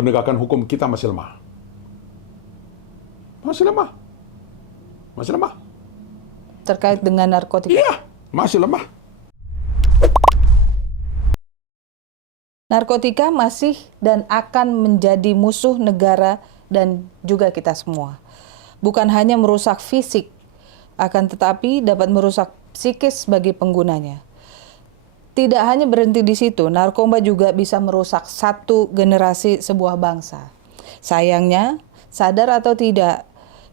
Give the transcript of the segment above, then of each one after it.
penegakan hukum kita masih lemah. Masih lemah. Masih lemah. Terkait dengan narkotika? Iya, masih lemah. Narkotika masih dan akan menjadi musuh negara dan juga kita semua. Bukan hanya merusak fisik, akan tetapi dapat merusak psikis bagi penggunanya. Tidak hanya berhenti di situ, narkoba juga bisa merusak satu generasi sebuah bangsa. Sayangnya, sadar atau tidak,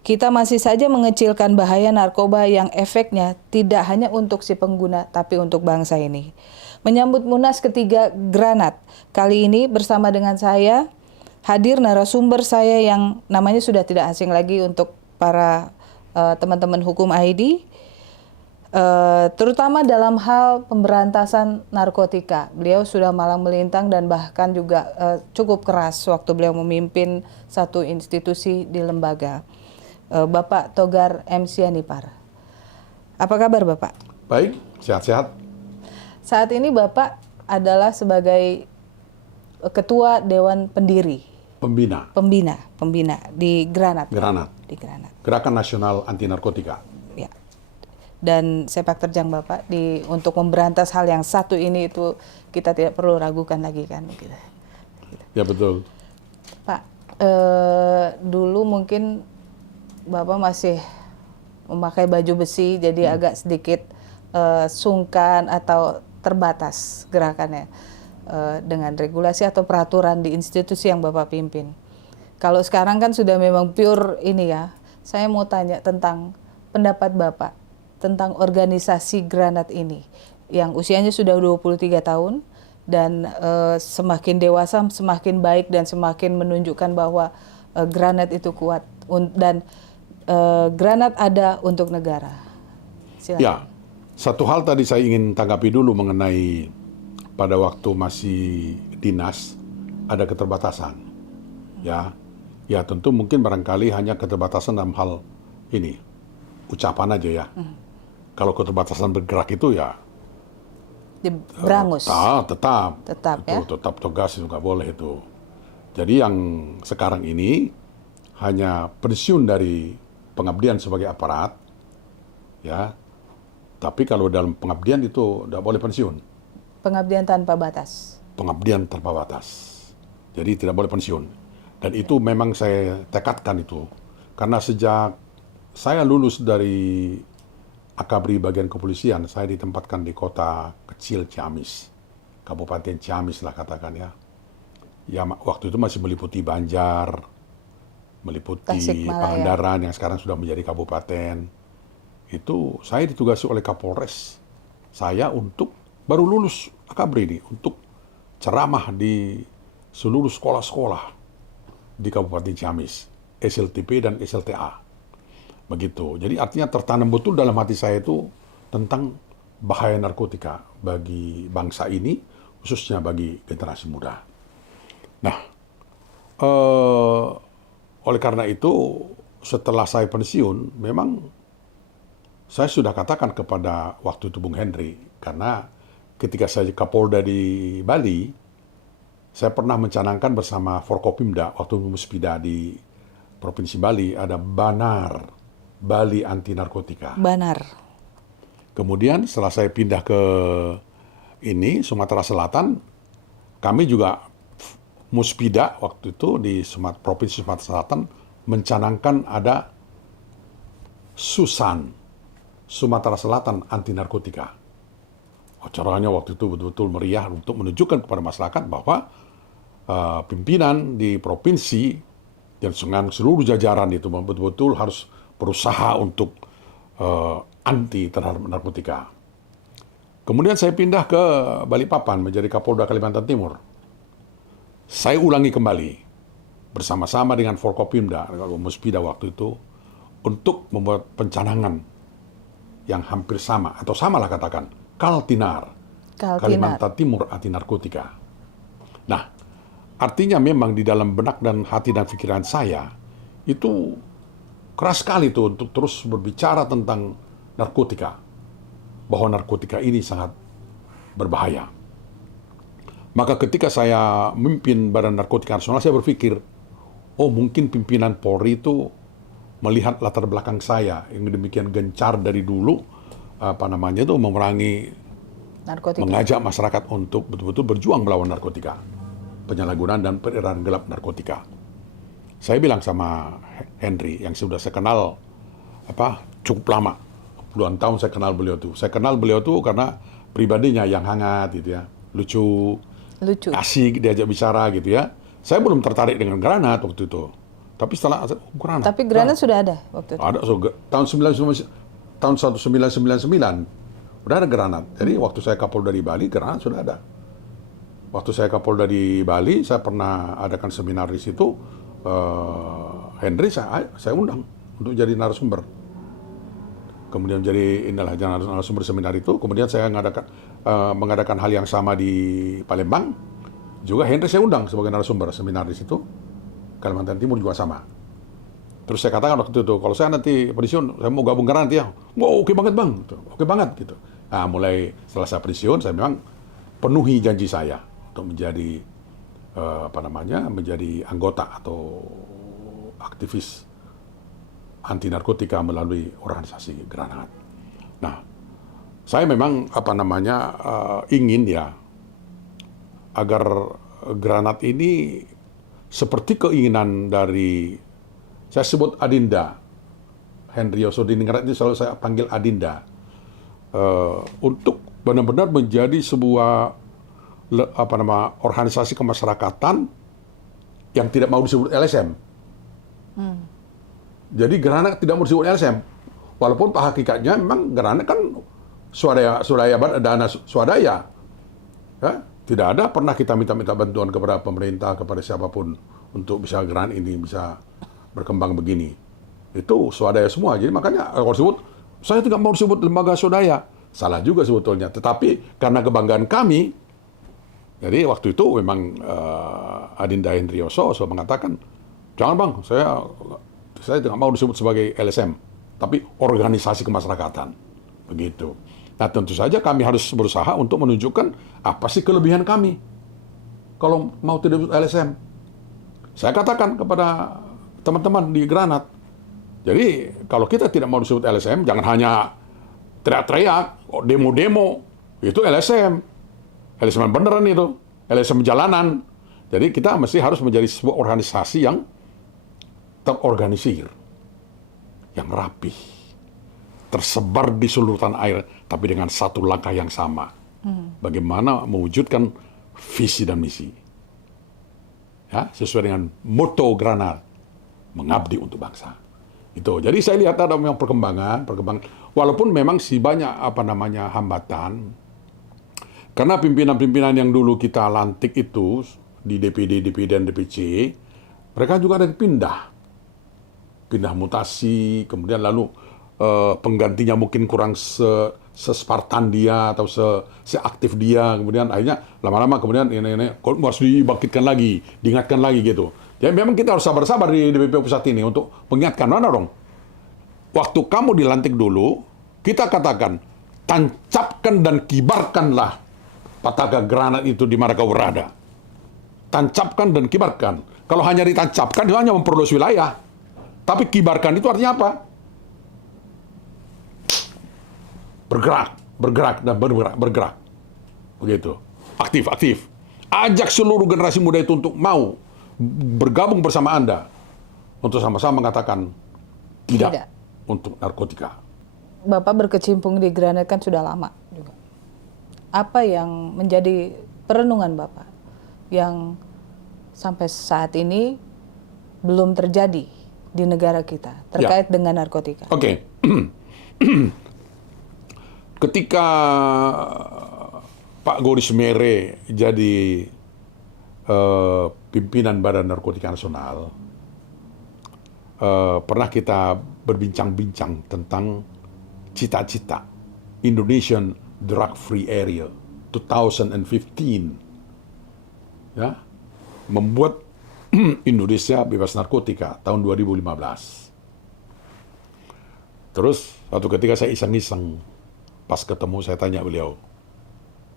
kita masih saja mengecilkan bahaya narkoba yang efeknya tidak hanya untuk si pengguna, tapi untuk bangsa ini. Menyambut Munas ketiga Granat, kali ini bersama dengan saya, hadir narasumber saya yang namanya sudah tidak asing lagi untuk para teman-teman hukum ID, terutama dalam hal pemberantasan narkotika. Beliau sudah malang melintang dan bahkan juga cukup keras waktu beliau memimpin satu institusi di lembaga. Bapak Togar M. Sianipar. Apa kabar Bapak? Baik, sehat-sehat. Saat ini Bapak adalah sebagai Ketua Dewan Pendiri. Pembina di Granat. Di Granat. Gerakan Nasional Anti Narkotika. Ya. Dan sepak terjang Bapak untuk memberantas hal yang satu ini itu kita tidak perlu ragukan lagi kan. Gitu. Ya betul. Pak, dulu mungkin Bapak masih memakai baju besi jadi agak sedikit sungkan atau terbatas gerakannya dengan regulasi atau peraturan di institusi yang Bapak pimpin. Kalau sekarang kan sudah memang pure ini ya. Saya mau tanya tentang pendapat Bapak tentang organisasi Granat ini yang usianya sudah 23 tahun dan semakin dewasa semakin baik dan semakin menunjukkan bahwa Granat itu kuat dan Granat ada untuk negara. Silakan. Ya, satu hal tadi saya ingin tanggapi dulu mengenai pada waktu masih dinas ada keterbatasan. Ya tentu mungkin barangkali hanya keterbatasan dalam hal ini ucapan aja ya. Kalau keterbatasan bergerak itu ya berangus. Tetap itu, ya. Tetap tegas itu nggak boleh itu. Jadi yang sekarang ini hanya pensiun dari pengabdian sebagai aparat, ya. Tapi kalau dalam pengabdian itu tidak boleh pensiun. Pengabdian tanpa batas. Pengabdian tanpa batas. Jadi tidak boleh pensiun. Dan itu memang saya tekadkan itu. Karena sejak saya lulus dari Akabri bagian kepolisian, saya ditempatkan di kota kecil Ciamis. Kabupaten Ciamis lah katakan ya. Ya waktu itu masih meliputi Banjar, meliputi Pangandaran yang sekarang sudah menjadi kabupaten. Itu saya ditugasi oleh Kapolres saya untuk baru lulus Akabri ini untuk ceramah di seluruh sekolah-sekolah di Kabupaten Ciamis, SLTP dan SLTA. Begitu. Jadi artinya tertanam betul dalam hati saya itu tentang bahaya narkotika bagi bangsa ini, khususnya bagi generasi muda. Nah, oleh karena itu setelah saya pensiun, memang saya sudah katakan kepada waktu itu Bung Henry, karena ketika saya Kapolda di Bali, saya pernah mencanangkan bersama Forkopimda waktu Muspida di Provinsi Bali ada Banar, Bali Anti Narkotika. Banar. Kemudian setelah saya pindah ke Sumatera Selatan, kami juga Muspida waktu itu di Provinsi Sumatera Selatan mencanangkan ada Susan, Sumatera Selatan Anti Narkotika. Acaranya waktu itu betul-betul meriah untuk menunjukkan kepada masyarakat bahwa pimpinan di provinsi dan seluruh jajaran itu betul-betul harus berusaha untuk anti terhadap narkotika. Kemudian saya pindah ke Balikpapan menjadi Kapolda Kalimantan Timur. Saya ulangi kembali bersama-sama dengan Forkopimda, Muspida waktu itu, untuk membuat pencanangan yang hampir sama, atau samalah katakan, Kaltinar, Kalimantan Timur Anti Narkotika. Nah, artinya memang di dalam benak dan hati dan pikiran saya, itu keras sekali tuh untuk terus berbicara tentang narkotika. Bahwa narkotika ini sangat berbahaya. Maka ketika saya memimpin Badan Narkotika Nasional, saya berpikir, oh mungkin pimpinan Polri itu melihat latar belakang saya yang demikian gencar dari dulu, memerangi, Narkotika. mengajak masyarakat untuk betul-betul berjuang melawan narkotika, penyalahgunaan dan peredaran gelap narkotika. Saya bilang sama Henry yang sudah saya kenal cukup lama, puluhan tahun saya kenal beliau tuh. Saya kenal beliau tuh karena pribadinya yang hangat gitu ya, lucu, asik diajak bicara gitu ya. Saya belum tertarik dengan granat waktu itu. Tapi setelah granat. Tapi granat sudah ada waktu itu. Ada tahun 1999 udah ada granat. Jadi waktu saya Kapolda di Bali, granat sudah ada. Waktu saya Kapolda di Bali, saya pernah adakan seminar di situ. Henry saya undang untuk jadi narasumber. Kemudian jadi narasumber seminar itu. Kemudian saya mengadakan hal yang sama di Palembang. Juga Henry saya undang sebagai narasumber seminar di situ. Kalimantan Timur juga sama. Terus saya katakan waktu itu, kalau saya nanti pensiun, saya mau gabung granat ya. Wow, oke banget bang, oke banget gitu. Nah, mulai setelah saya pensiun, saya memang penuhi janji saya untuk menjadi menjadi anggota atau aktivis anti narkotika melalui organisasi granat. Nah, saya memang ingin ya agar granat ini seperti keinginan dari, saya sebut Adinda, Henry Yosodiningrat ini selalu saya panggil Adinda, untuk benar-benar menjadi sebuah organisasi kemasyarakatan yang tidak mau disebut LSM. Jadi granat tidak mau disebut LSM, walaupun hakikatnya memang granat kan swadaya dana swadaya. Ya? Tidak ada pernah kita minta bantuan kepada pemerintah, kepada siapapun untuk bisa granat ini bisa berkembang begini. Itu swadaya semua. Jadi makanya kalau disebut, saya tidak mau disebut lembaga swadaya. Salah juga sebetulnya. Tetapi karena kebanggaan kami, jadi waktu itu memang Adinda Hendrioso mengatakan, jangan bang, saya tidak mau disebut sebagai LSM, tapi organisasi kemasyarakatan. Begitu. Nah tentu saja kami harus berusaha untuk menunjukkan apa sih kelebihan kami kalau mau tidak disebut LSM. Saya katakan kepada teman-teman di Granat, jadi kalau kita tidak mau disebut LSM, jangan hanya teriak-teriak, demo-demo, itu LSM. LSM beneran itu, LSM jalanan. Jadi kita mesti harus menjadi sebuah organisasi yang terorganisir, yang rapih, tersebar di seluruh tanah air, tapi dengan satu langkah yang sama. Bagaimana mewujudkan visi dan misi. Ya, sesuai dengan motto Granat, mengabdi untuk bangsa. Itu. Jadi saya lihat ada memang perkembangan, walaupun memang banyak hambatan. Karena pimpinan-pimpinan yang dulu kita lantik itu di DPD, dan DPC, mereka juga ada pindah mutasi, kemudian lalu penggantinya mungkin kurang sespartan dia atau seaktif dia, kemudian akhirnya lama-lama kemudian ini harus dibangkitkan lagi, diingatkan lagi gitu. Jadi memang kita harus sabar-sabar di DPP pusat ini untuk mengingatkan, mana dong? Waktu kamu dilantik dulu, kita katakan, tancapkan dan kibarkanlah pataga granat itu di mana kau berada. Tancapkan dan kibarkan. Kalau hanya ditancapkan, itu hanya memperluas wilayah. Tapi kibarkan itu artinya apa? Bergerak dan bergerak. Begitu. Aktif. Ajak seluruh generasi muda itu untuk mau bergabung bersama Anda untuk sama-sama mengatakan tidak untuk narkotika. Bapak berkecimpung di Granat kan sudah lama juga. Apa yang menjadi perenungan Bapak yang sampai saat ini belum terjadi di negara kita terkait dengan narkotika? Oke. Ketika Pak Goris Mere jadi pimpinan Badan Narkotika Nasional, pernah kita berbincang-bincang tentang cita-cita Indonesian Drug Free Area 2015, ya, membuat Indonesia bebas narkotika tahun 2015. Terus suatu ketika saya iseng-iseng, pas ketemu saya tanya beliau,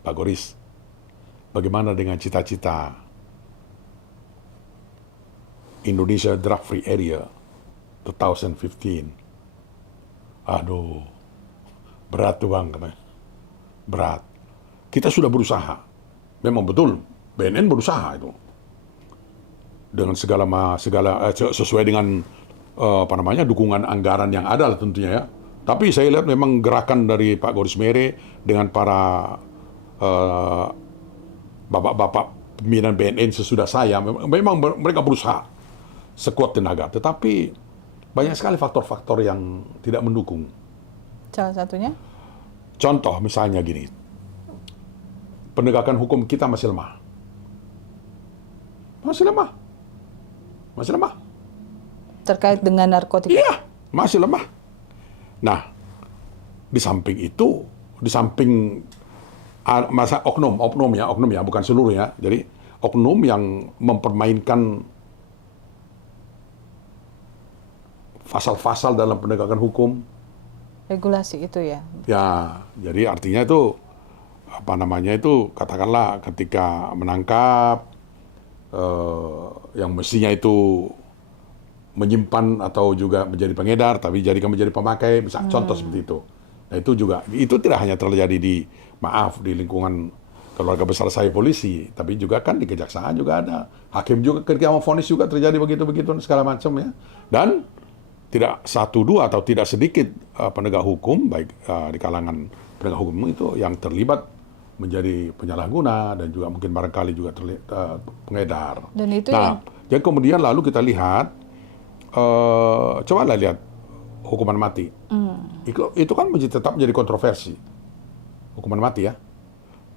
Pak Goris, bagaimana dengan cita-cita Indonesia Drug Free Area 2015. Aduh, berat tuh Bang, berat. Kita sudah berusaha, memang betul BNN berusaha itu dengan sesuai dengan dukungan anggaran yang ada lah tentunya ya. Tapi saya lihat memang gerakan dari Pak Goris Mere dengan para bapak-bapak pimpinan BNN sesudah saya, memang mereka berusaha sekuat tenaga. Tetapi banyak sekali faktor-faktor yang tidak mendukung. Salah satunya? Contoh misalnya gini, penegakan hukum kita masih lemah. Masih lemah. Terkait dengan narkotika? Iya, masih lemah. Nah, di samping itu, di samping masa oknum ya, bukan seluruh ya. Jadi oknum yang mempermainkan pasal-pasal dalam penegakan hukum. Regulasi itu ya? Ya, jadi artinya itu katakanlah ketika menangkap yang mestinya itu menyimpan atau juga menjadi pengedar, tapi jadikan menjadi pemakai, bisa contoh seperti itu. Nah itu tidak hanya terjadi di lingkungan keluarga besar saya polisi, tapi juga kan di kejaksaan juga ada, hakim juga ketika mau vonis juga terjadi begitu segala macam ya. Dan tidak satu dua atau tidak sedikit penegak hukum baik di kalangan penegak hukum itu yang terlibat menjadi penyalahguna dan juga mungkin barangkali juga pengedar. Dan itu jadi kemudian lalu kita lihat, cobalah lihat hukuman mati. Itu kan tetap menjadi kontroversi. Hukuman mati ya.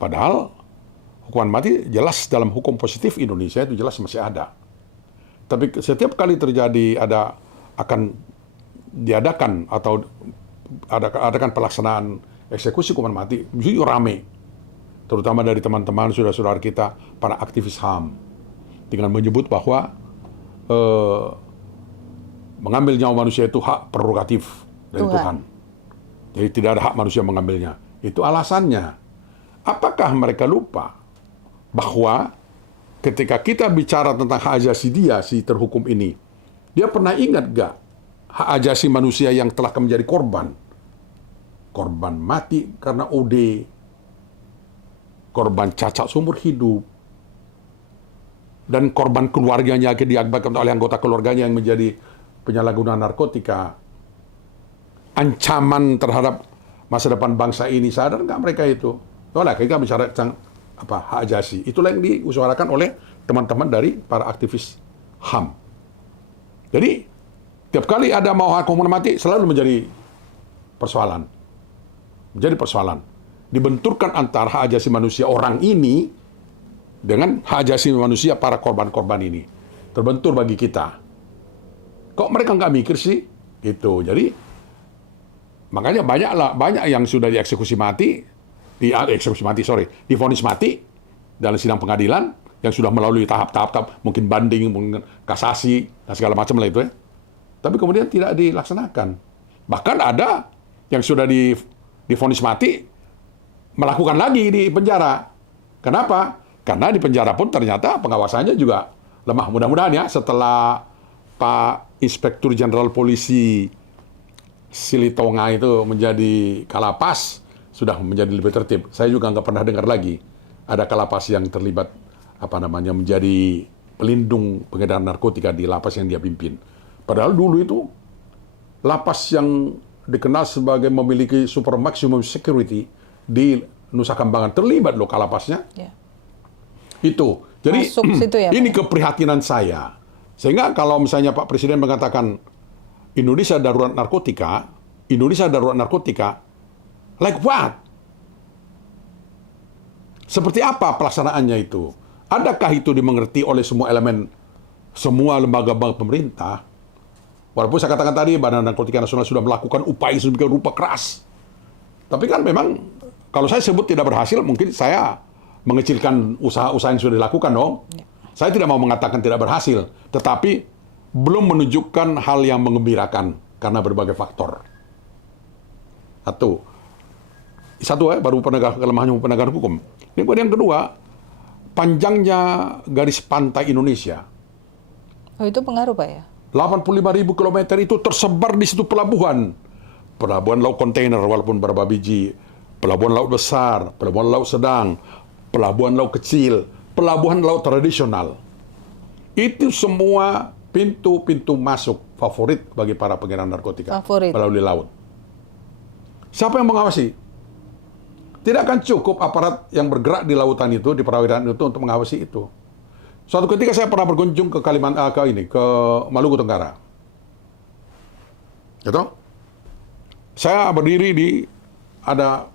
Padahal hukuman mati jelas dalam hukum positif Indonesia itu jelas masih ada. Tapi setiap kali terjadi akan diadakan atau adakan pelaksanaan eksekusi hukuman mati, justru rame. Terutama dari teman-teman saudara-saudara kita, para aktivis HAM. Dengan menyebut bahwa mengambil nyawa manusia itu hak prerogatif dari Tuhan. Jadi tidak ada hak manusia mengambilnya. Itu alasannya. Apakah mereka lupa bahwa ketika kita bicara tentang hak asasi dia, si terhukum ini, dia pernah ingat gak hak asasi manusia yang telah menjadi korban? Korban mati karena OD, korban cacat seumur hidup, dan korban keluarganya diakibatkan oleh anggota keluarganya yang menjadi penyalahguna narkotika. Ancaman terhadap masa depan bangsa ini, sadar nggak mereka itu? Itulah kita bicara tentang hak asasi. Itulah yang diusahakan oleh teman-teman dari para aktivis HAM. Jadi tiap kali ada mau hukuman mati selalu menjadi persoalan. Dibenturkan antara hak asasi manusia orang ini dengan hak asasi manusia para korban-korban ini. Terbentur bagi kita. Kok mereka nggak mikir sih? Gitu. Jadi makanya banyak yang sudah dieksekusi mati, divonis mati dalam sidang pengadilan yang sudah melalui tahap-tahap, mungkin banding, mungkin kasasi dan segala macam lah itu ya. Tapi kemudian tidak dilaksanakan. Bahkan ada yang sudah divonis mati melakukan lagi di penjara. Kenapa? Karena di penjara pun ternyata pengawasannya juga lemah. Mudah-mudahan ya setelah Pak Inspektur Jenderal Polisi Silitonga itu menjadi kalapas, sudah menjadi lebih tertib. Saya juga nggak pernah dengar lagi ada kalapas yang terlibat menjadi pelindung pengedaran narkotika di lapas yang dia pimpin. Padahal dulu itu lapas yang dikenal sebagai memiliki super maximum security di Nusa Kambangan terlibat loh kalapasnya. Ya. Itu. Jadi situ ya, ini keprihatinan saya. Sehingga kalau misalnya Pak Presiden mengatakan Indonesia darurat narkotika, like what? Seperti apa pelaksanaannya itu? Adakah itu dimengerti oleh semua elemen, semua lembaga pemerintah? Walaupun saya katakan tadi, Badan Narkotika Nasional sudah melakukan upaya sedemikian rupa keras. Tapi kan memang, kalau saya sebut tidak berhasil, mungkin saya mengecilkan usaha-usaha yang sudah dilakukan dong. Ya. Saya tidak mau mengatakan tidak berhasil, tetapi belum menunjukkan hal yang menggembirakan karena berbagai faktor. Satu baru kelemahan penegakan hukum. Yang kedua, panjangnya garis pantai Indonesia. Oh, itu pengaruh Pak ya? 85.000 kilometer itu tersebar di situ pelabuhan. Pelabuhan laut kontainer walaupun berapa biji, pelabuhan laut besar, pelabuhan laut sedang, pelabuhan laut kecil, pelabuhan laut tradisional. Itu semua pintu-pintu masuk favorit bagi para pengedar narkotika melalui laut. Siapa yang mengawasi? Tidak akan cukup aparat yang bergerak di lautan itu, di perairan itu untuk mengawasi itu. Suatu ketika saya pernah berkunjung ke ke Maluku Tenggara. Gitu? Saya berdiri di ada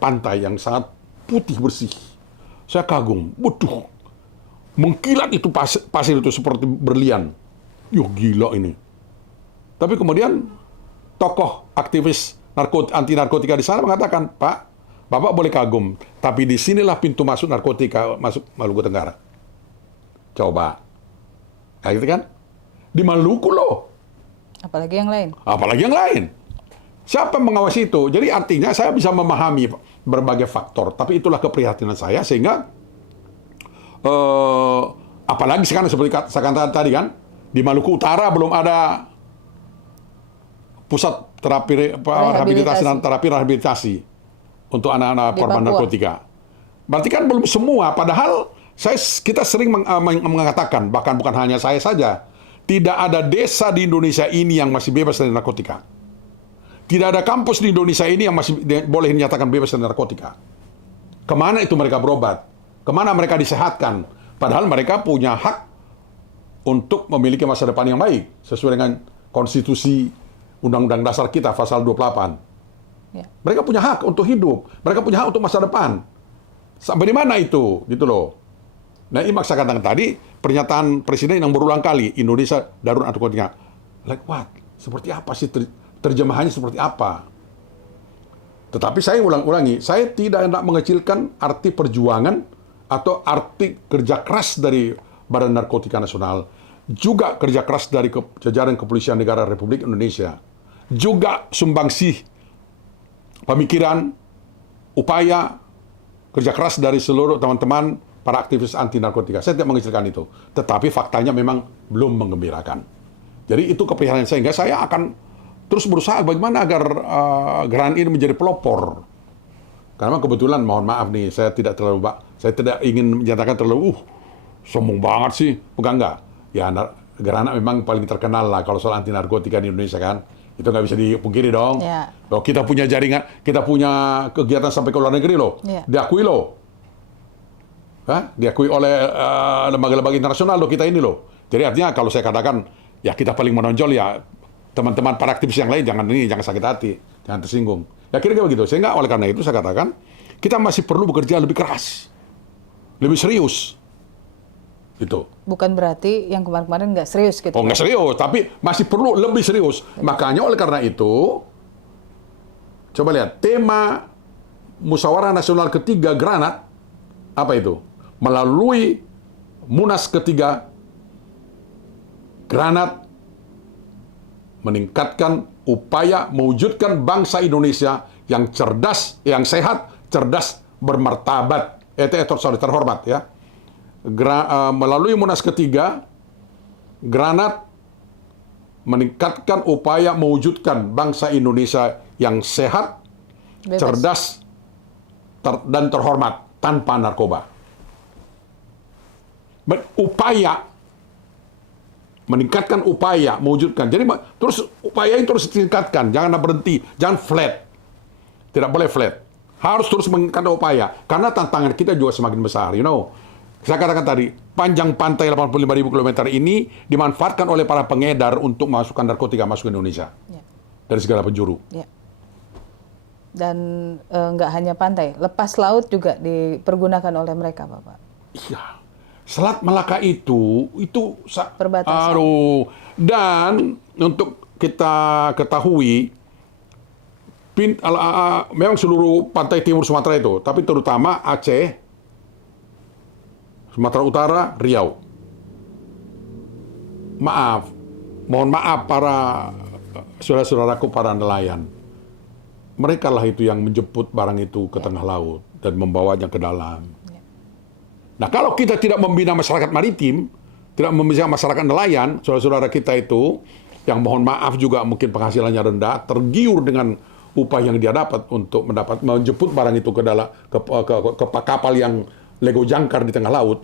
pantai yang sangat putih bersih. Saya kagum, waduh, mengkilat itu pasir itu seperti berlian. Yuh, gila ini. Tapi kemudian tokoh aktivis anti narkotika di sana mengatakan, Pak, Bapak boleh kagum, tapi di sinilah pintu masuk narkotika masuk Maluku Tenggara. Coba, kayak gitu kan? Di Maluku loh. Apalagi yang lain. Apalagi yang lain. Siapa yang mengawasi itu? Jadi artinya saya bisa memahami berbagai faktor, tapi itulah keprihatinan saya sehingga apalagi sekarang seperti saya katakan tadi kan, di Maluku Utara belum ada pusat terapi rehabilitasi dan terapi rehabilitasi untuk anak-anak korban narkotika. Berarti kan belum semua, padahal kita sering mengatakan, bahkan bukan hanya saya saja, tidak ada desa di Indonesia ini yang masih bebas dari narkotika. Tidak ada kampus di Indonesia ini yang masih boleh dinyatakan bebas dari narkotika. Kemana itu mereka berobat? Kemana mereka disehatkan? Padahal mereka punya hak untuk memiliki masa depan yang baik, sesuai dengan konstitusi Undang-Undang Dasar kita, pasal 28. Ya. Mereka punya hak untuk hidup. Mereka punya hak untuk masa depan. Sampai di mana itu? Gitu loh. Nah, ini saya katakan tadi, pernyataan Presiden yang berulang kali, Indonesia darurat narkotika. Like what? Seperti apa sih terjemahannya seperti apa? Tetapi saya ulangi, saya tidak hendak mengecilkan arti perjuangan atau arti kerja keras dari Badan Narkotika Nasional, juga kerja keras dari jajaran Kepolisian Negara Republik Indonesia, juga sumbangsih pemikiran, upaya kerja keras dari seluruh teman-teman para aktivis anti narkotika. Saya tidak mengecilkan itu, tetapi faktanya memang belum menggembirakan. Jadi itu keprihatinan saya, sehingga saya akan terus berusaha bagaimana agar gerakan ini menjadi pelopor. Karena kebetulan, mohon maaf nih, saya tidak ingin menyatakan terlalu sombong banget sih, bukan enggak. Ya, Geranak memang paling terkenal lah kalau soal anti narkotika di Indonesia kan. Itu nggak bisa dipungkiri dong. Yeah. Loh, kita punya jaringan, kita punya kegiatan sampai ke luar negeri loh. Yeah. Diakui loh. Diakui oleh lembaga-lembaga internasional loh kita ini loh. Jadi artinya kalau saya katakan ya kita paling menonjol ya teman-teman para aktivis yang lain jangan sakit hati, jangan tersinggung. Ya kira-kira begitu. Sehingga oleh karena itu saya katakan kita masih perlu bekerja lebih keras, lebih serius. Itu. Bukan berarti yang kemarin-kemarin nggak serius gitu. Oh, nggak serius, tapi masih perlu lebih serius. Makanya oleh karena itu coba lihat tema Musyawarah Nasional ketiga Granat apa itu? Melalui Munas ketiga, Granat meningkatkan upaya mewujudkan bangsa Indonesia yang cerdas, yang sehat, cerdas, bermartabat, terhormat ya. Melalui Munas ketiga, Granat meningkatkan upaya mewujudkan bangsa Indonesia yang sehat, bebas, cerdas, dan terhormat tanpa narkoba. Upaya meningkatkan upaya mewujudkan. Jadi terus upaya itu terus ditingkatkan, jangan berhenti, jangan flat. Tidak boleh flat. Harus terus meningkatkan upaya karena tantangan kita juga semakin besar, Saya katakan tadi, panjang pantai 85.000 km ini dimanfaatkan oleh para pengedar untuk masukkan narkotika masuk ke Indonesia. Ya. Dari segala penjuru. Ya. Dan nggak hanya pantai, lepas laut juga dipergunakan oleh mereka, Bapak. Iya. Selat Malaka itu perbatasan. Dan untuk kita ketahui, memang seluruh pantai timur Sumatera itu, tapi terutama Aceh, Sumatera Utara, Riau. Mohon maaf para saudara-saudaraku para nelayan. Mereka lah itu yang menjemput barang itu ke tengah laut dan membawanya ke dalam. Nah, kalau kita tidak membina masyarakat maritim, tidak membina masyarakat nelayan, saudara-saudara kita itu, yang mohon maaf juga mungkin penghasilannya rendah, tergiur dengan upah yang dia dapat untuk menjemput barang itu ke dalam ke kapal yang lego jangkar di tengah laut,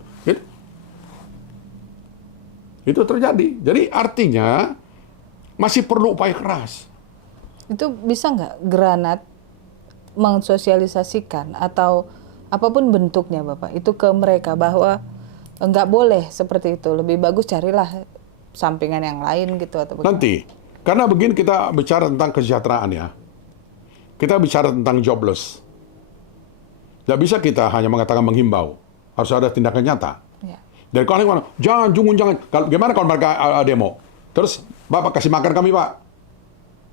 itu terjadi. Jadi artinya masih perlu upaya keras. Itu bisa nggak Granat mensosialisasikan atau apapun bentuknya Bapak itu ke mereka bahwa nggak boleh seperti itu, lebih bagus carilah sampingan yang lain gitu atau bagaimana? Nanti, karena begini kita bicara tentang kesejahteraan ya, kita bicara tentang jobless. Tidak bisa kita hanya mengatakan menghimbau, harus ada tindakan nyata. Ya. Dari kalau jangan, jangan. Gimana kalau mereka demo? Terus Bapak kasih makan kami Pak?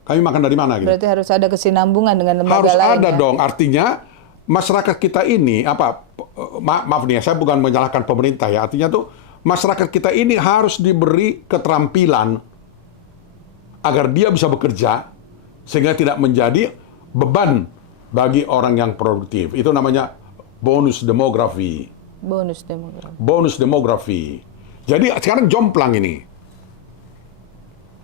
Kami makan dari mana? Gitu? Berarti harus ada kesinambungan dengan lembaga Harus lain. ada Ya? dong. Artinya masyarakat kita ini maaf nih, saya bukan menyalahkan pemerintah ya. Artinya tuh masyarakat kita ini harus diberi keterampilan agar dia bisa bekerja sehingga tidak menjadi beban bagi orang yang produktif. Itu namanya bonus demografi. Bonus demografi. Bonus demografi. Jadi sekarang jomplang ini.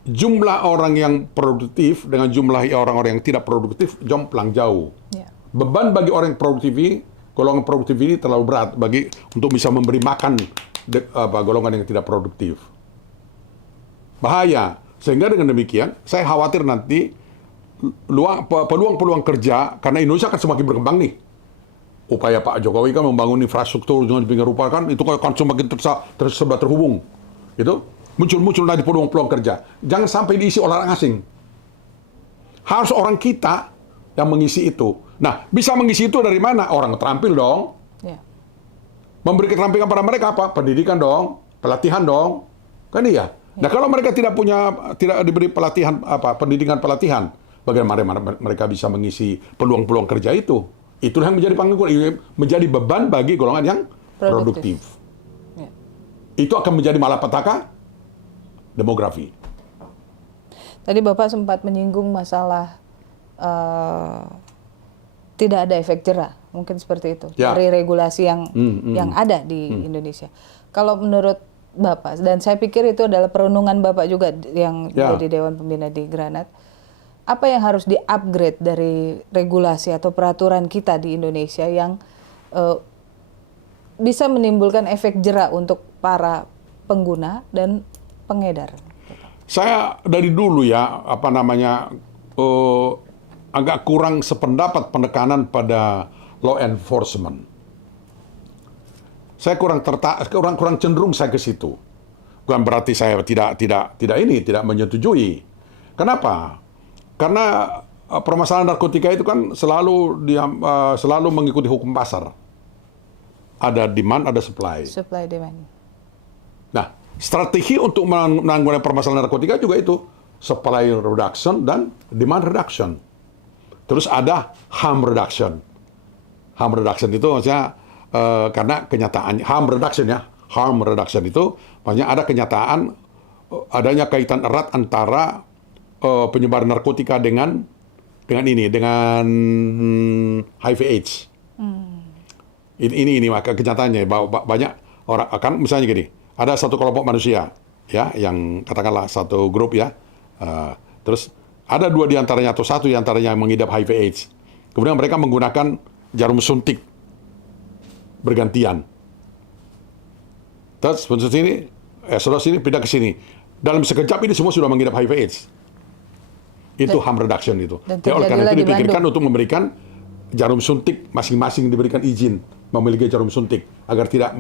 Jumlah orang yang produktif dengan jumlah orang-orang yang tidak produktif jomplang jauh. Ya. Beban bagi orang yang produktif ini, golongan produktif ini terlalu berat untuk bisa memberi makan golongan yang tidak produktif. Bahaya. Sehingga dengan demikian, saya khawatir nanti peluang-peluang kerja, karena Indonesia akan semakin berkembang nih. Upaya Pak Jokowi kan membangun infrastruktur dengan demikian rupa kan, itu akan semakin tersebar terhubung. Gitu. Muncul nanti peluang-peluang kerja. Jangan sampai diisi oleh orang asing. Harus orang kita yang mengisi itu. Nah, bisa mengisi itu dari mana? Orang terampil dong. Ya. Memberi keterampilan pada mereka apa? Pendidikan dong, pelatihan dong. Kan iya. Nah, kalau mereka tidak diberi pelatihan pendidikan pelatihan, bagaimana mereka bisa mengisi peluang-peluang kerja itu? Itulah yang menjadi beban bagi golongan yang produktif. Ya. Itu akan menjadi malapetaka demografi. Tadi Bapak sempat menyinggung masalah tidak ada efek jerah, mungkin seperti itu Ya. dari regulasi yang ada di Indonesia. Kalau menurut Bapak, dan saya pikir itu adalah perenungan Bapak juga yang Ya. jadi Dewan Pembina di Granat, apa yang harus di-upgrade dari regulasi atau peraturan kita di Indonesia yang bisa menimbulkan efek jerah untuk para pengguna dan pengedar? Saya dari dulu ya, agak kurang sependapat penekanan pada law enforcement. Saya kurang cenderung saya ke situ. Bukan berarti saya tidak menyetujui. Kenapa? Karena permasalahan narkotika itu kan selalu mengikuti hukum pasar. Ada demand, ada supply. Supply demand. Nah, strategi untuk menanggulangi permasalahan narkotika juga itu supply reduction dan demand reduction. Terus ada harm reduction. Harm reduction itu maksudnya karena kenyataan harm reduction itu maksudnya ada kenyataan adanya kaitan erat antara penyebaran narkotika dengan HIV/AIDS. Ini maka kenyataannya bahwa banyak orang akan misalnya gini. Ada satu kelompok manusia, ya, yang katakanlah satu grup ya, terus ada dua diantaranya atau satu diantaranya yang mengidap HIV/AIDS. Kemudian mereka menggunakan jarum suntik bergantian. Terus saudara sini pindah ke sini. Dalam sekejap ini semua sudah mengidap HIV/AIDS. Itu harm reduction itu. Ya, oleh karena itu dipikirkan untuk memberikan jarum suntik masing-masing diberikan izin memiliki jarum suntik agar tidak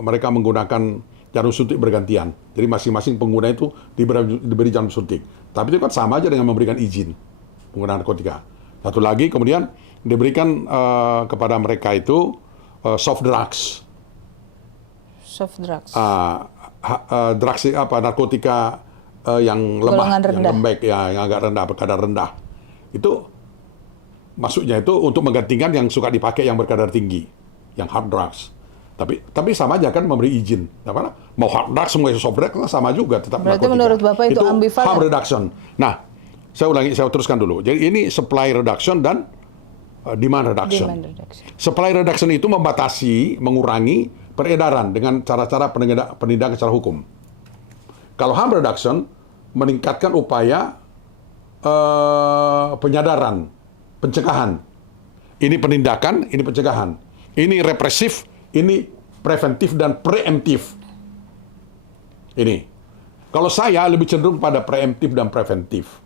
mereka menggunakan jarum suntik bergantian. Jadi masing-masing pengguna itu diberi jarum suntik. Tapi itu kan sama aja dengan memberikan izin penggunaan narkotika. Satu lagi kemudian diberikan kepada mereka itu soft drugs. Soft drugs. Drugs narkotika yang lemah, yang lembek, ya, yang agak rendah, berkadar rendah. Itu maksudnya itu untuk menggantikan yang suka dipakai yang berkadar tinggi, yang hard drugs. Tapi sama aja kan memberi izin. Mau hard drugs, mau soft drugs sama juga tetap berarti narkotika. Menurut Bapak itu ambivalen. Harm reduction. Nah, saya teruskan dulu. Jadi ini supply reduction dan demand reduction. Demand reduction. Supply reduction itu membatasi, mengurangi peredaran dengan cara-cara penindakan secara hukum. Kalau harm reduction meningkatkan upaya penyadaran, pencegahan. Ini penindakan, ini pencegahan. Ini represif, ini preventif dan preemptif. Ini. Kalau saya lebih cenderung pada preemptif dan preventif.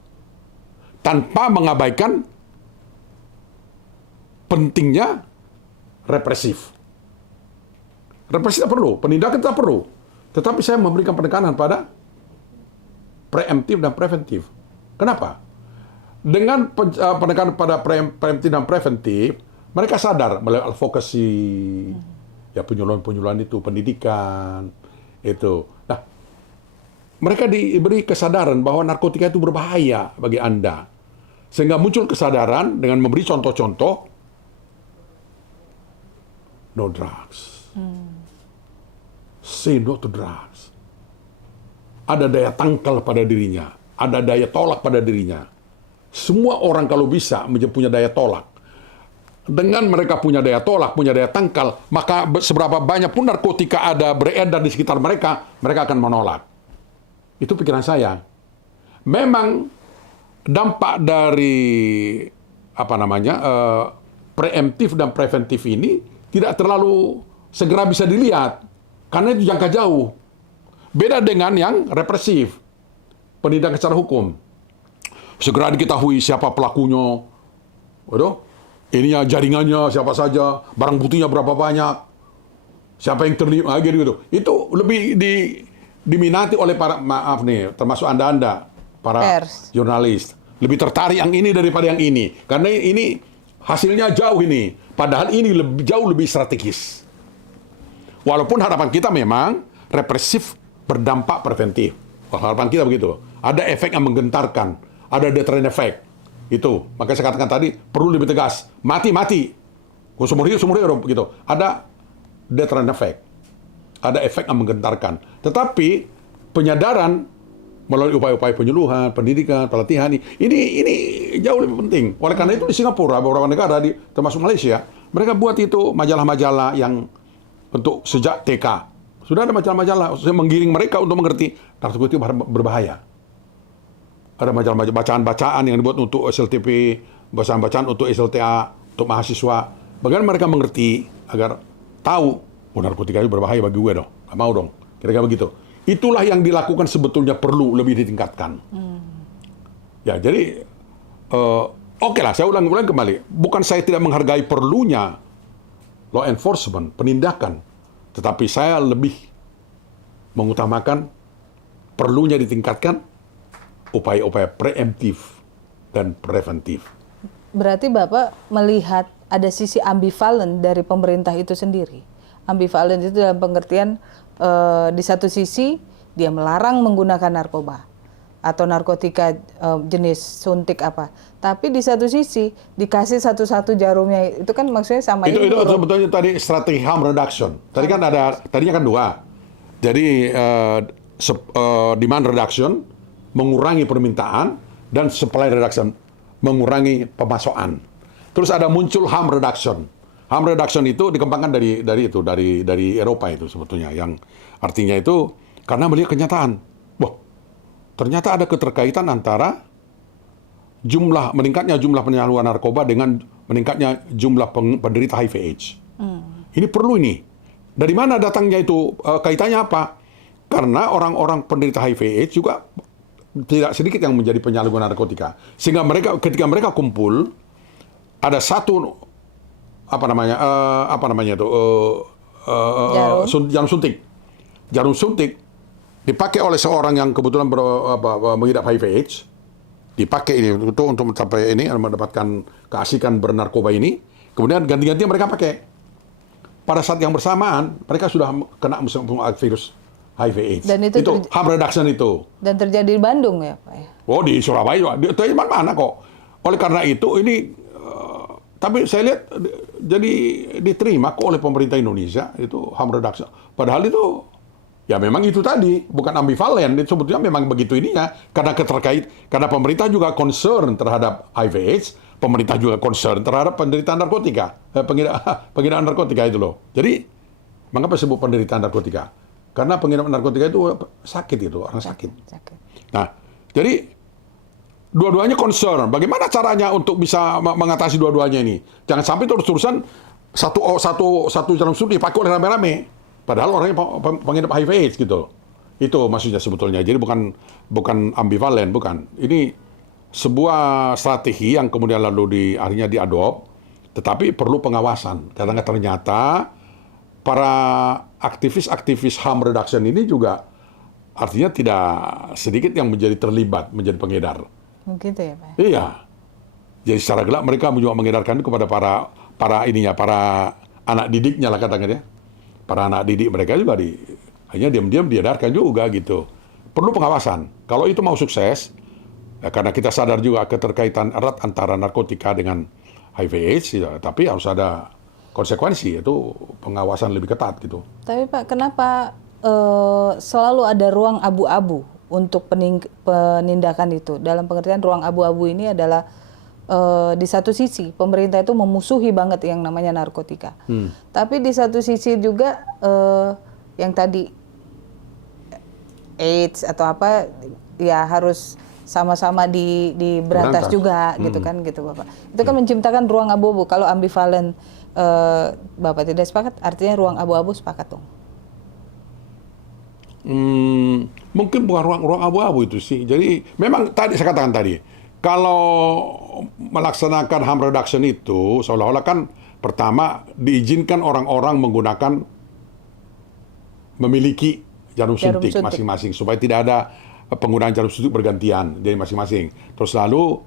Tanpa mengabaikan pentingnya represif. Represif tidak perlu, penindakan tidak perlu. Tetapi saya memberikan penekanan pada preemptif dan preventif. Kenapa? Dengan penekanan pada preemptif dan preventif, mereka sadar melalui advokasi, ya penyuluhan-penyuluhan itu, pendidikan, itu. Nah, mereka diberi kesadaran bahwa narkotika itu berbahaya bagi Anda. Sehingga muncul kesadaran dengan memberi contoh-contoh, no drugs. Say no to drugs. Ada daya tangkal pada dirinya. Ada daya tolak pada dirinya. Semua orang kalau bisa punya daya tolak. Dengan mereka punya daya tolak, punya daya tangkal, maka seberapa banyak pun narkotika ada beredar di sekitar mereka, mereka akan menolak. Itu pikiran saya. Memang dampak dari preemptif dan preventif ini tidak terlalu segera bisa dilihat karena itu jangka jauh. Beda dengan yang represif, penindakan secara hukum. Segera diketahui siapa pelakunya, ininya jaringannya siapa saja, barang buktinya berapa banyak, siapa yang terlibat gitu. Itu lebih diminati oleh para termasuk Anda para jurnalis. Lebih tertarik yang ini daripada yang ini. Karena ini hasilnya jauh ini. Padahal ini jauh lebih strategis. Walaupun harapan kita memang represif berdampak preventif. Harapan kita begitu. Ada efek yang menggentarkan. Ada deterrent effect. Itu. Makanya saya katakan tadi, perlu lebih tegas. Mati. Seumur hidup begitu. Ada deterrent effect. Ada efek yang menggentarkan. Tetapi penyadaran melalui upaya-upaya penyuluhan, pendidikan, pelatihan ini jauh lebih penting. Oleh karena itu di Singapura, beberapa negara termasuk Malaysia, mereka buat itu majalah-majalah yang untuk sejak TK. Sudah ada majalah-majalah yang menggiring mereka untuk mengerti narkotika itu berbahaya. Ada majalah-majalah bacaan-bacaan yang dibuat untuk SLTP, bacaan-bacaan untuk SLTA, untuk mahasiswa. Bagaimana mereka mengerti agar tahu, narkotika itu berbahaya bagi gue dong. Gak mau dong. Kira-kira begitu. Itulah yang dilakukan sebetulnya perlu lebih ditingkatkan. Ya, jadi oke lah, saya ulang kembali. Bukan saya tidak menghargai perlunya law enforcement, penindakan. Tetapi saya lebih mengutamakan perlunya ditingkatkan upaya-upaya preemptif dan preventif. Berarti Bapak melihat ada sisi ambivalen dari pemerintah itu sendiri. Ambivalen itu dalam pengertian di satu sisi dia melarang menggunakan narkoba atau narkotika jenis suntik apa. Tapi di satu sisi dikasih satu-satu jarumnya, itu kan maksudnya sama itu sebetulnya tadi strategi harm reduction. Tadi kan tadinya kan dua. Jadi demand reduction mengurangi permintaan dan supply reduction mengurangi pemasokan. Terus ada muncul harm reduction. Harm reduction itu dikembangkan dari Eropa itu sebetulnya, yang artinya itu karena melihat kenyataan. Wah, ternyata ada keterkaitan antara meningkatnya jumlah penyalahgunaan narkoba dengan meningkatnya jumlah penderita HIV/AIDS. Ini perlu ini. Dari mana datangnya itu? Kaitannya apa? Karena orang-orang penderita HIV/AIDS juga tidak sedikit yang menjadi penyalahguna narkotika. Sehingga ketika mereka kumpul, ada satu jarum suntik dipakai oleh seorang yang kebetulan mengidap HIV/AIDS, dipakai ini untuk mencapai ini, mendapatkan keasikan bernarkoba ini. Kemudian ganti-ganti mereka pakai. Pada saat yang bersamaan mereka sudah kena virus HIV/AIDS. Dan itu harm reduction itu. Dan terjadi di Bandung ya, Pak? Oh, di Surabaya, di mana kok. Oleh karena itu ini. Tapi saya lihat jadi diterima kok oleh pemerintah Indonesia itu harm reduction. Padahal itu ya memang itu tadi bukan ambivalen, itu sebetulnya memang begitu ininya karena karena pemerintah juga concern terhadap HIV/AIDS, pemerintah juga concern terhadap penderita narkotika, pengedar narkotika itu loh. Jadi, mengapa sebut penderita narkotika? Karena pengedar narkotika itu sakit itu, orang sakit. Nah, jadi dua-duanya concern. Bagaimana caranya untuk bisa mengatasi dua-duanya ini? Jangan sampai terus-terusan satu jalan studi dipakai oleh rame-rame. Padahal orangnya pengidap HIV/AIDS gitu. Itu maksudnya sebetulnya. Jadi bukan ambivalen, bukan. Ini sebuah strategi yang kemudian lalu akhirnya diadop, tetapi perlu pengawasan. Karena ternyata para aktivis-aktivis harm reduction ini juga artinya tidak sedikit yang menjadi terlibat, menjadi pengedar. Begitu ya, Pak? Iya. Jadi secara gelap mereka juga mengedarkan itu kepada para anak didiknya lah katakan ya. Para anak didik mereka juga hanya diam-diam diedarkan juga gitu. Perlu pengawasan. Kalau itu mau sukses, ya karena kita sadar juga keterkaitan erat antara narkotika dengan HIV/AIDS, ya, tapi harus ada konsekuensi, itu pengawasan lebih ketat gitu. Tapi Pak, kenapa selalu ada ruang abu-abu untuk penindakan itu? Dalam pengertian ruang abu-abu ini adalah di satu sisi pemerintah itu memusuhi banget yang namanya narkotika. Tapi di satu sisi juga yang tadi AIDS atau apa ya harus sama-sama diberantas juga gitu kan gitu Bapak. Itu kan menciptakan ruang abu-abu. Kalau ambivalen Bapak tidak sepakat, artinya ruang abu-abu sepakat dong. Mungkin bukan ruang abu-abu itu sih. Jadi memang tadi saya katakan tadi, kalau melaksanakan harm reduction itu seolah-olah kan pertama diizinkan orang-orang menggunakan memiliki jarum suntik masing-masing supaya tidak ada penggunaan jarum suntik bergantian dari masing-masing. Terus lalu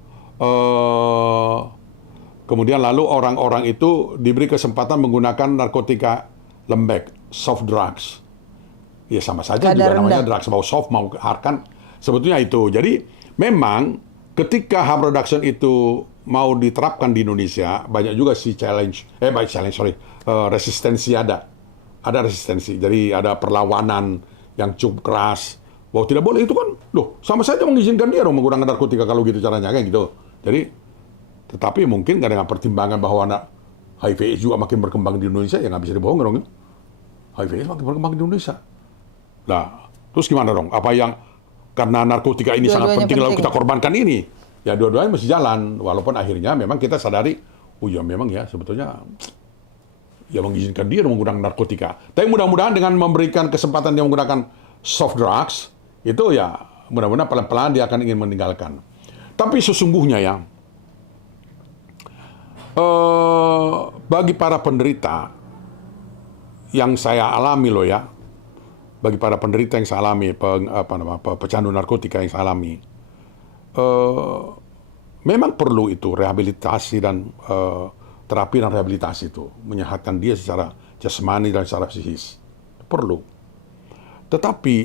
kemudian orang-orang itu diberi kesempatan menggunakan narkotika lembek, soft drugs. Ya sama saja juga namanya drugs, mau soft mau hard kan sebetulnya itu. Jadi memang ketika harm reduction itu mau diterapkan di Indonesia, banyak juga sih resistensi ada. Ada resistensi, jadi ada perlawanan yang cukup keras. Bahwa tidak boleh itu kan, loh sama saja mengizinkan dia dong menggunakan narkotika kalau gitu caranya kayak gitu. Jadi, tetapi mungkin dengan pertimbangan bahwa HIV/AIDS juga makin berkembang di Indonesia, ya nggak bisa dibohong dong. HIV/AIDS makin berkembang di Indonesia. Nah, terus gimana dong? Apa yang karena narkotika ini sangat penting lalu kita korbankan ini? Ya dua-duanya mesti jalan. Walaupun akhirnya memang kita sadari, oh ya memang ya sebetulnya ya mengizinkan dia menggunakan narkotika. Tapi mudah-mudahan dengan memberikan kesempatan dia menggunakan soft drugs, itu ya mudah-mudahan pelan-pelan dia akan ingin meninggalkan. Tapi sesungguhnya ya, bagi para penderita yang saya alami loh ya, bagi para penderita yang saya alami, pecandu narkotika yang saya alami, memang perlu itu rehabilitasi dan terapi dan rehabilitasi itu menyehatkan dia secara jasmani dan secara psikis. Perlu. Tetapi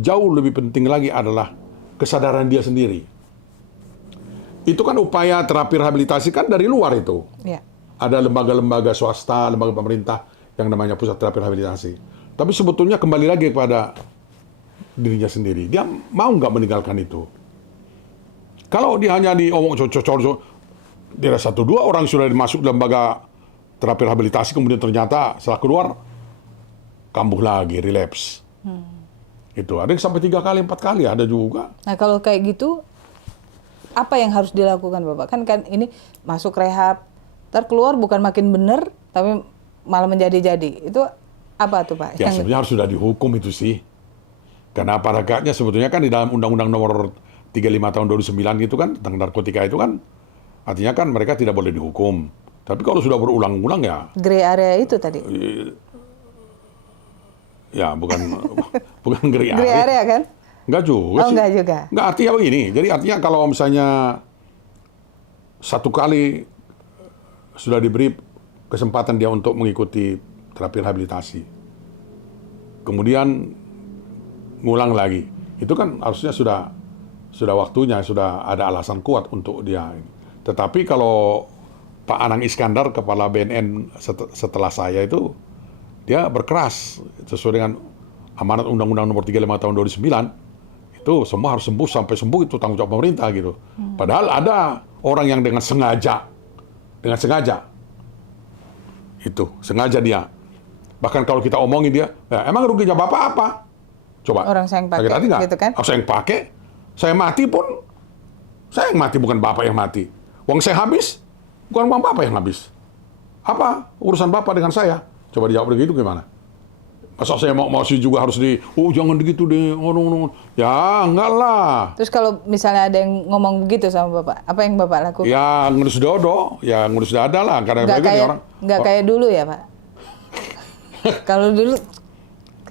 jauh lebih penting lagi adalah kesadaran dia sendiri. Itu kan upaya terapi rehabilitasi kan dari luar itu. Ya. Ada lembaga-lembaga swasta, lembaga pemerintah yang namanya pusat terapi rehabilitasi. Tapi sebetulnya kembali lagi kepada dirinya sendiri. Dia mau nggak meninggalkan itu? Kalau dia hanya diomong dia ada 1-2 orang sudah masuk dalam lembaga terapi rehabilitasi, kemudian ternyata setelah keluar kambuh lagi, relapse. Itu ada yang sampai 3 kali, 4 kali ada juga. Nah kalau kayak gitu, apa yang harus dilakukan Bapak? Kan ini masuk rehab, terkeluar bukan makin bener, tapi malah menjadi-jadi. Itu apa tuh Pak? Ya sebenarnya harus sudah dihukum itu sih. Karena paragrafnya sebetulnya kan di dalam Undang-Undang Nomor 35 tahun 2009 itu kan tentang narkotika itu kan artinya kan mereka tidak boleh dihukum. Tapi kalau sudah berulang-ulang ya. Gray area itu tadi. Ya bukan gray area. Gray area kan? Enggak juga sih. Enggak juga. Enggak, artinya begini. Jadi artinya kalau misalnya 1 kali sudah diberi kesempatan dia untuk mengikuti terapi rehabilitasi, kemudian ngulang lagi, itu kan harusnya sudah waktunya, sudah ada alasan kuat untuk dia. Tetapi kalau Pak Anang Iskandar, Kepala BNN setelah saya itu, dia berkeras sesuai dengan amanat Undang-Undang Nomor 35 tahun 2009, itu semua harus sembuh, sampai sembuh itu tanggung jawab pemerintah gitu. Padahal ada orang yang dengan sengaja dengan sengaja. Itu, sengaja dia. Bahkan kalau kita omongin dia, ya, emang ruginya Bapak apa? Coba. Orang saya yang pakai, sakit hati nggak? gitu kan? Saya yang pakai, saya mati pun, saya yang mati, bukan Bapak yang mati. Uang saya habis, bukan uang Bapak yang habis. Apa urusan Bapak dengan saya? Coba dijawab begitu gimana? Masa saya masih juga harus jangan begitu deh, ya enggak lah. Terus kalau misalnya ada yang ngomong begitu sama Bapak, apa yang Bapak lakukan? Ya ngurus dodo, ya ngurus dada lah. Karena nggak kayak dulu ya Pak? Kalau dulu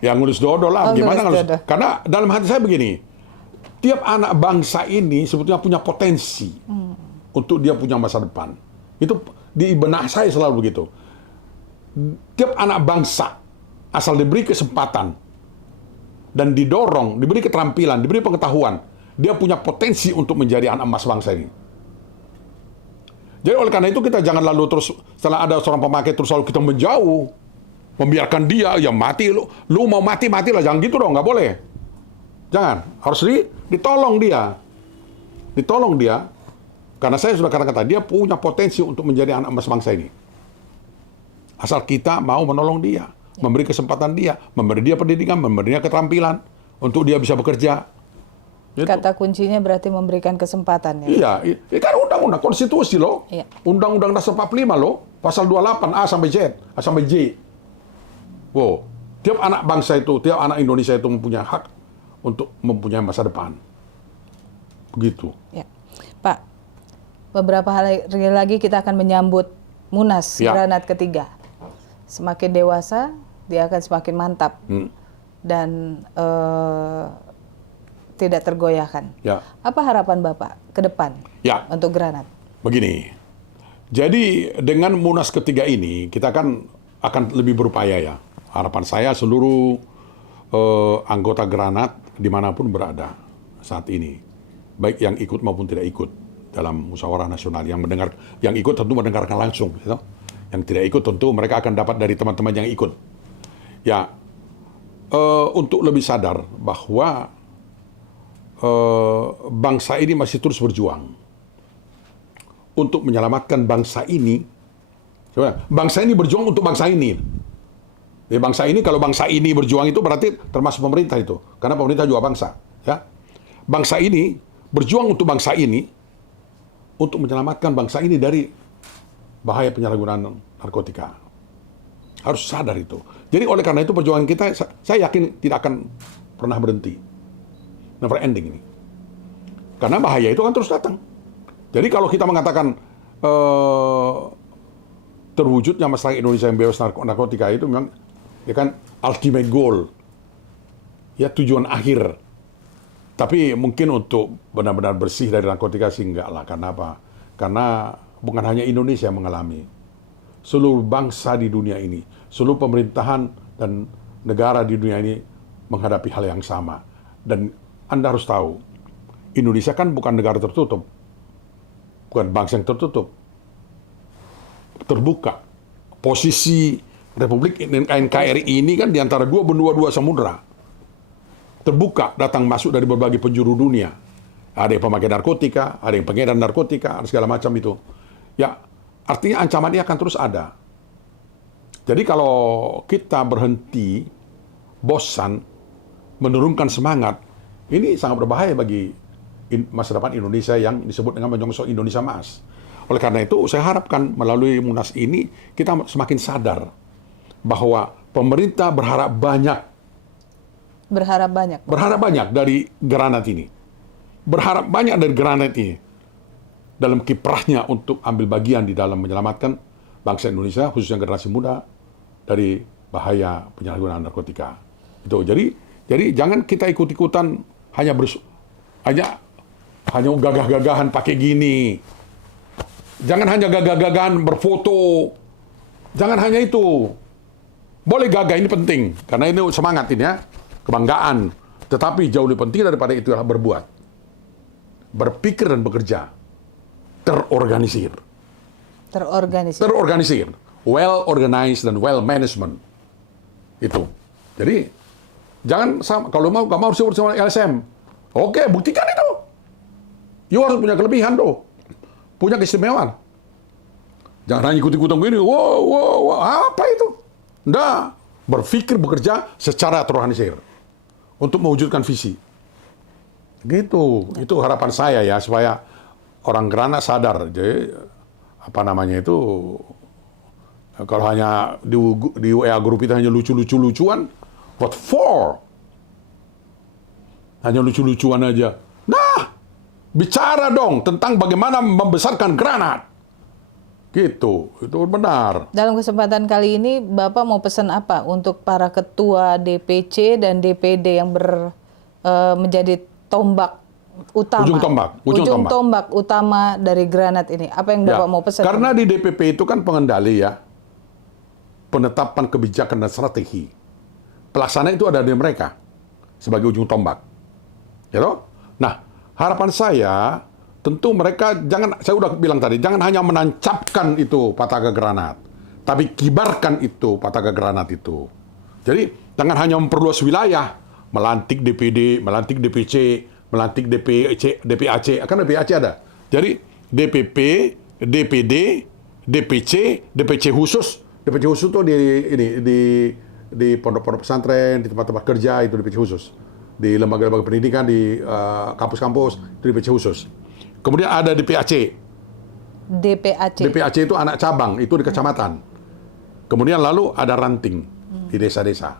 ya ngurus dodo lah. Gimana ngurus ngurus? dodo. Karena dalam hati saya begini, tiap anak bangsa ini sebetulnya punya potensi untuk dia punya masa depan. Itu di benak saya selalu begitu. Tiap anak bangsa asal diberi kesempatan dan didorong, diberi keterampilan, diberi pengetahuan, dia punya potensi untuk menjadi anak emas bangsa ini. Jadi oleh karena itu kita jangan lalu terus setelah ada seorang pemakai terus selalu kita menjauh, membiarkan dia ya mati, lu mau mati matilah, jangan gitu dong, nggak boleh. Jangan, harus ditolong dia, karena saya sudah katakan dia punya potensi untuk menjadi anak emas bangsa ini. Asal kita mau menolong dia, memberi kesempatan dia, memberi dia pendidikan, memberi dia keterampilan untuk dia bisa bekerja. Gitu. Kata kuncinya berarti memberikan kesempatan ya. Iya, ini kan undang-undang konstitusi loh. Iya. Undang-undang Dasar 45 loh, pasal 28 A sampai Z, A sampai J. Wow, tiap anak bangsa itu, tiap anak Indonesia itu mempunyai hak untuk mempunyai masa depan. Begitu. Ya. Pak, beberapa hari lagi kita akan menyambut Munas Granat ketiga. Semakin dewasa, dia akan semakin mantap dan tidak tergoyahkan. Ya. Apa harapan Bapak ke depan untuk Granat? Begini, jadi dengan Munas ketiga ini kita akan lebih berupaya ya. Harapan saya seluruh anggota Granat dimanapun berada saat ini, baik yang ikut maupun tidak ikut dalam musyawarah nasional, yang ikut tentu mendengarkan langsung, gitu. Yang tidak ikut tentu mereka akan dapat dari teman-teman yang ikut. Ya, untuk lebih sadar bahwa bangsa ini masih terus berjuang untuk menyelamatkan bangsa ini. Bangsa ini berjuang untuk bangsa ini. Ya, bangsa ini, kalau bangsa ini berjuang itu berarti termasuk pemerintah itu, karena pemerintah juga bangsa. Ya, bangsa ini berjuang untuk bangsa ini, untuk menyelamatkan bangsa ini dari bahaya penyalahgunaan narkotika. Harus sadar itu. Jadi oleh karena itu perjuangan kita, saya yakin tidak akan pernah berhenti. Never ending ini. Karena bahaya itu akan terus datang. Jadi kalau kita mengatakan terwujudnya masalah Indonesia yang bebas narkotika itu memang ya kan ultimate goal. Ya tujuan akhir. Tapi mungkin untuk benar-benar bersih dari narkotika sih enggak lah. Karena apa? Karena bukan hanya Indonesia yang mengalami. Seluruh bangsa di dunia ini, seluruh pemerintahan dan negara di dunia ini menghadapi hal yang sama. Dan Anda harus tahu, Indonesia kan bukan negara tertutup. Bukan bangsa yang tertutup. Terbuka. Posisi Republik NKRI ini kan di antara dua benua, dua samudera. Terbuka, datang masuk dari berbagai penjuru dunia. Ada yang pemakai narkotika, ada yang pengedar narkotika, ada segala macam itu. Ya, artinya ancaman ini akan terus ada. Jadi kalau kita berhenti, bosan, menurunkan semangat, ini sangat berbahaya bagi masa depan Indonesia yang disebut dengan menyongsong Indonesia Emas. Oleh karena itu, saya harapkan melalui Munas ini, kita semakin sadar bahwa pemerintah berharap banyak. Berharap banyak dari Granat ini. Berharap banyak dari Granat ini dalam kiprahnya untuk ambil bagian di dalam menyelamatkan bangsa Indonesia, khususnya generasi muda, dari bahaya penyalahgunaan narkotika. Itu. Jadi jangan kita ikut-ikutan hanya gagah-gagahan pakai gini. Jangan hanya gagah-gagahan berfoto. Jangan hanya itu. Boleh gagah, ini penting karena ini semangat ini ya, kebanggaan. Tetapi jauh lebih penting daripada itu adalah berbuat, berpikir dan bekerja. Terorganisir, well organized dan well management itu. Jadi jangan sama, kalau kamu harus sama LSM. Oke, buktikan itu. You harus punya kelebihan tuh, punya keistimewaan. Jangan hanya ikut-ikutan begini, apa itu? Nggak, berpikir bekerja secara terorganisir untuk mewujudkan visi. Gitu, itu harapan saya ya, supaya orang Granat sadar. Jadi, apa namanya itu, kalau hanya di WA grup itu hanya lucu-lucuan, what for? Hanya lucu-lucuan aja. Nah, bicara dong tentang bagaimana membesarkan Granat. Gitu, itu benar. Dalam kesempatan kali ini, Bapak mau pesan apa untuk para ketua DPC dan DPD yang menjadi tombak utama? Ujung tombak utama dari Granat ini. Apa yang Bapak mau pesan? Karena di DPP itu kan pengendali ya, penetapan kebijakan dan strategi. Pelaksana itu ada di mereka sebagai ujung tombak. Gitu? Nah, harapan saya tentu mereka jangan, saya udah bilang tadi, jangan hanya menancapkan itu pataga granat, tapi kibarkan itu pataga granat itu. Jadi jangan hanya memperluas wilayah, melantik DPD, melantik DPC, melantik DPAC, akan DPAC ada. Jadi DPP, DPD, DPC khusus itu di pondok-pondok pesantren, di tempat-tempat kerja itu DPC khusus. Di lembaga-lembaga pendidikan, di kampus-kampus itu DPC khusus. Kemudian ada DPAC. DPAC itu anak cabang, itu di kecamatan. Kemudian lalu ada ranting di desa-desa.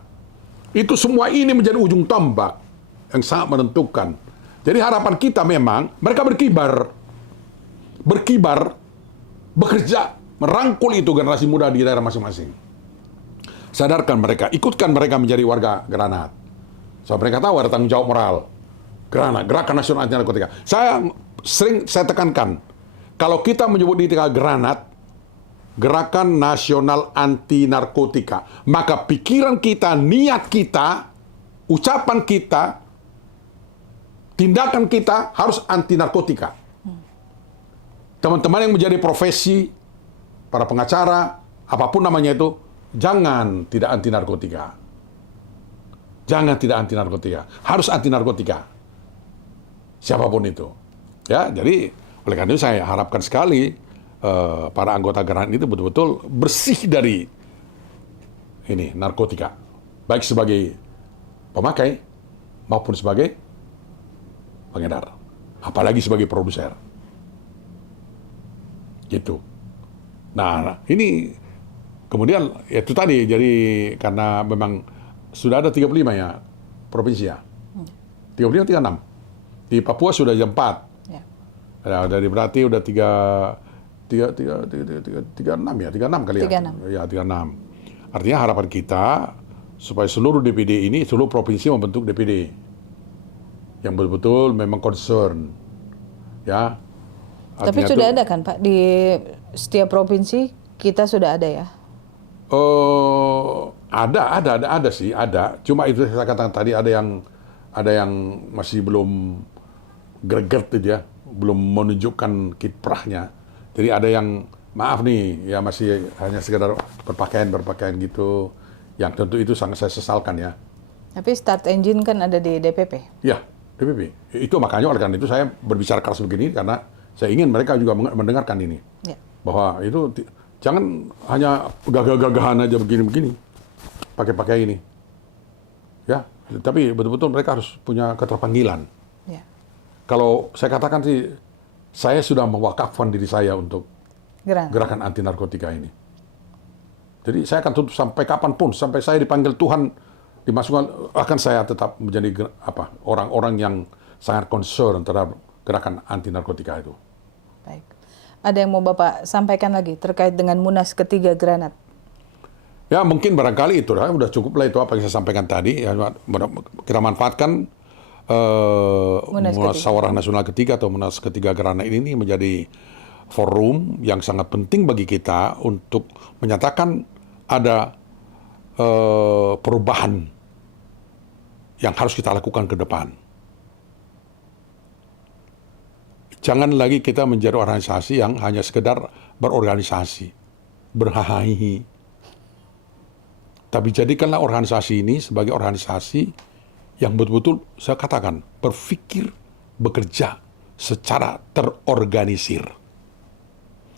Itu semua ini menjadi ujung tombak yang sangat menentukan. Jadi harapan kita memang mereka berkibar, bekerja, merangkul itu generasi muda di daerah masing-masing. Sadarkan mereka, ikutkan mereka menjadi warga Granat. So, mereka tahu ada tanggung jawab moral. Granat, Gerakan Nasional Anti Narkotika. Saya tekankan, kalau kita menyebut di Granat, Gerakan Nasional Anti Narkotika, maka pikiran kita, niat kita, ucapan kita, tindakan kita harus anti narkotika. Teman-teman yang menjadi profesi, para pengacara, apapun namanya itu, jangan tidak anti narkotika. Jangan tidak anti narkotika, harus anti narkotika. Siapapun itu. Ya, jadi oleh karena itu saya harapkan sekali para anggota Granat itu betul-betul bersih dari ini narkotika, baik sebagai pemakai maupun sebagai pengedar, apalagi sebagai produser. Gitu. Nah, ini kemudian ya itu tadi, jadi karena memang sudah ada 35 ya provinsi ya. 35, 36. Di Papua sudah 4. Ya. Nah, dari berarti udah 36 ya, 36 kali ya. 36. Ya, 36. Artinya harapan kita supaya seluruh DPD ini, seluruh provinsi membentuk DPD yang betul-betul memang concern. Ya. Tapi sudah ada kan Pak, di setiap provinsi kita sudah ada ya? Ada sih, ada. Cuma itu saya katakan tadi ada yang masih belum greget itu ya, belum menunjukkan kiprahnya. Jadi ada yang maaf nih, ya masih hanya sekedar berpakaian gitu. Yang tentu itu sangat saya sesalkan ya. Tapi start engine kan ada di DPP. Ya, DPP. Itu makanya oleh karena itu saya berbicara keras begini karena saya ingin mereka juga mendengarkan ini. Ya. Bahwa itu jangan hanya gagah-gagahan aja begini-begini. Pakai ini. Ya, tapi betul-betul mereka harus punya keterpanggilan. Ya. Kalau saya katakan sih, saya sudah mewakafkan diri saya untuk gerakan anti narkotika ini. Jadi saya akan tutup sampai kapanpun, sampai saya dipanggil Tuhan, dimasukkan, akan saya tetap menjadi orang-orang yang sangat concern terhadap gerakan anti narkotika itu. Baik. Ada yang mau Bapak sampaikan lagi terkait dengan Munas ketiga Granat? Ya mungkin barangkali itu udah cukup lah itu apa yang saya sampaikan tadi. Ya, kita manfaatkan Musyawarah Nasional ketiga atau Munas ketiga Granat ini menjadi forum yang sangat penting bagi kita untuk menyatakan ada perubahan yang harus kita lakukan ke depan. Jangan lagi kita menjadi organisasi yang hanya sekedar berorganisasi, berhahahi. Tapi jadikanlah organisasi ini sebagai organisasi yang betul-betul, saya katakan, berpikir, bekerja secara terorganisir.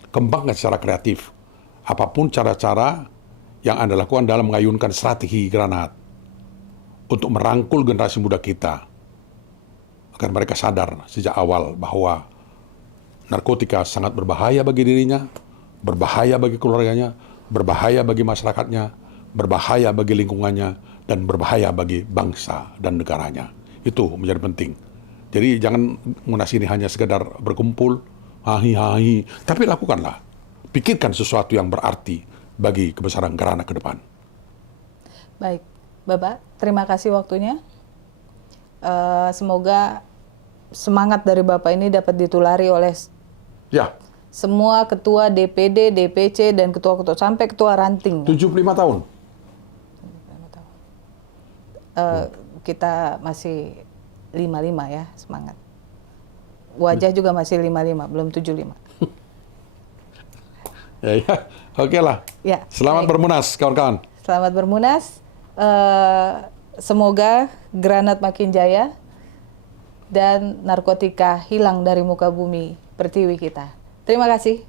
Kembangkan secara kreatif apapun cara-cara yang Anda lakukan dalam mengayunkan strategi Granat untuk merangkul generasi muda kita agar mereka sadar sejak awal bahwa narkotika sangat berbahaya bagi dirinya, berbahaya bagi keluarganya, berbahaya bagi masyarakatnya, berbahaya bagi lingkungannya, dan berbahaya bagi bangsa dan negaranya. Itu menjadi penting. Jadi jangan Munas ini hanya sekedar berkumpul, hahi-hahi, tapi lakukanlah. Pikirkan sesuatu yang berarti bagi kebesaran Granat ke depan. Baik, Bapak, terima kasih waktunya. Semoga semangat dari Bapak ini dapat ditulari oleh Ya, semua ketua DPD, DPC, dan ketua-ketua sampai ketua ranting. 75 tahun. Kita masih 55 ya, semangat. Wajah juga masih 55, belum 75. Ya, oke lah. Ya, Selamat baik. bermunas, kawan-kawan. Selamat bermunas. Semoga Granat makin jaya dan narkotika hilang dari muka bumi pertiwi kita. Terima kasih.